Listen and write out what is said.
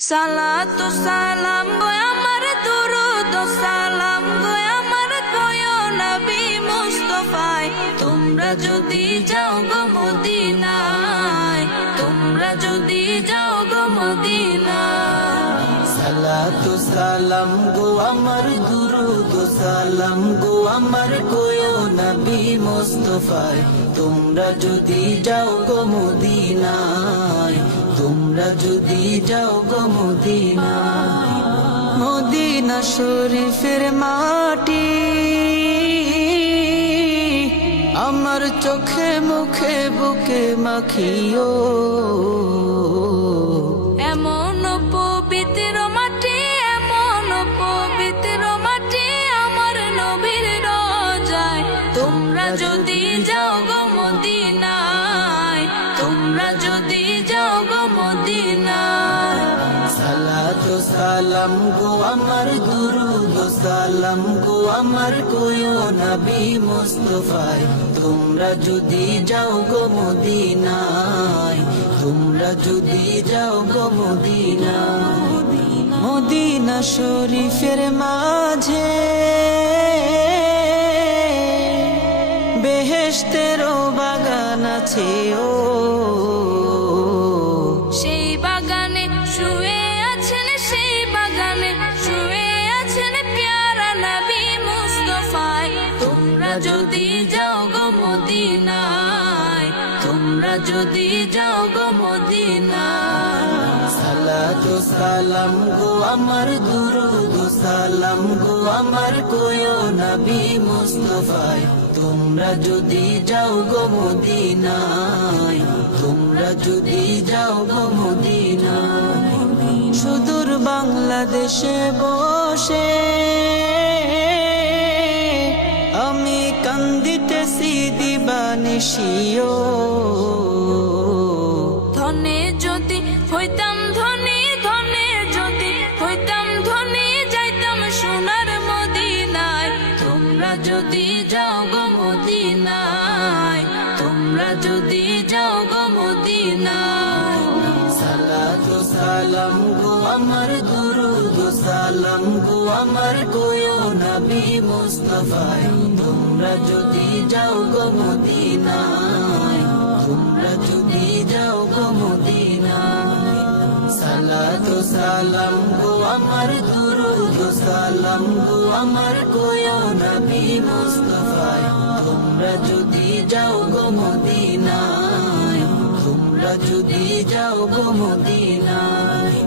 সালাতু সালাম গো আমার দুরুদ সালাম গো আমার কয়ো নবী মুস্তাফায় তোমরা যদি যাও গো মদিনায় তোমরা যদি যাও গো মদিনায় সালাতু সালাম গো আমার দুরুদ সালাম গো আমার কয়ো নবী মুস্তাফায় তোমরা যদি যাও গো মদিনায় তোমরা যদি যাও গো মদিনায় মদিনা শরীফের মাটি আমার চোখে মুখে বুকে মাখিও এমন পবিত্র মাটি এমন পবিত্র মাটি আমার নবীর রোজায় তোমরা যদি যাও গো মদিনায় তোমরা যদি যাও গো মদিনায় সালাতু সালাম গো আমার দুরুদ সালাম গো আমার কয়ো নবী মুস্তাফায় তোমরা যদি যাও গো মদিনায় তোমরা যদি যাও গো মদিনায় মদিনা শরীফের মাঝে বেহেশতেরও বাগান আছে ও সেই বাগানে শুয়ে আছেন সেই বাগানে শুয়ে আছেন প্যারা নবী মুস্তাফায় তোমরা যদি যাও গো মদিনায় তোমরা যদি যাও গো মদিনায় সালাতু সালাম গো আমার দুরুদ সালাম গো আমার কয়ো নবী মুস্তাফায় তোমরা যদি যাও গো মদিনায় তোমরা যদি যাও গো মদিনায় সুদূর বাংলাদেশে বসে আমি কান্দিতেছি দিবানিশিও ধনে যদি হইতাম ধনী ধনে যদি হইতাম ধনী যাইতাম সোনার মদিনায় তোমরা যদি যাও গো মদিনায় তোমরা যদি যাও গো মদিনায় সালাতু সালাম গো আমার দুরুদ সালাম গো আমার কয়ো নবী মুস্তাফায় তোমরা যদি যাও গো মদিনায় তোমরা যদি যাও গো মদিনায় সালাতু সালাম গো আমার দুরুদ সালাম গো আমার কয়ো নবী মুস্তাফায় তোমরা যদি যাও গো মদিনায় তোমরা যদি যাও গো মদিনায়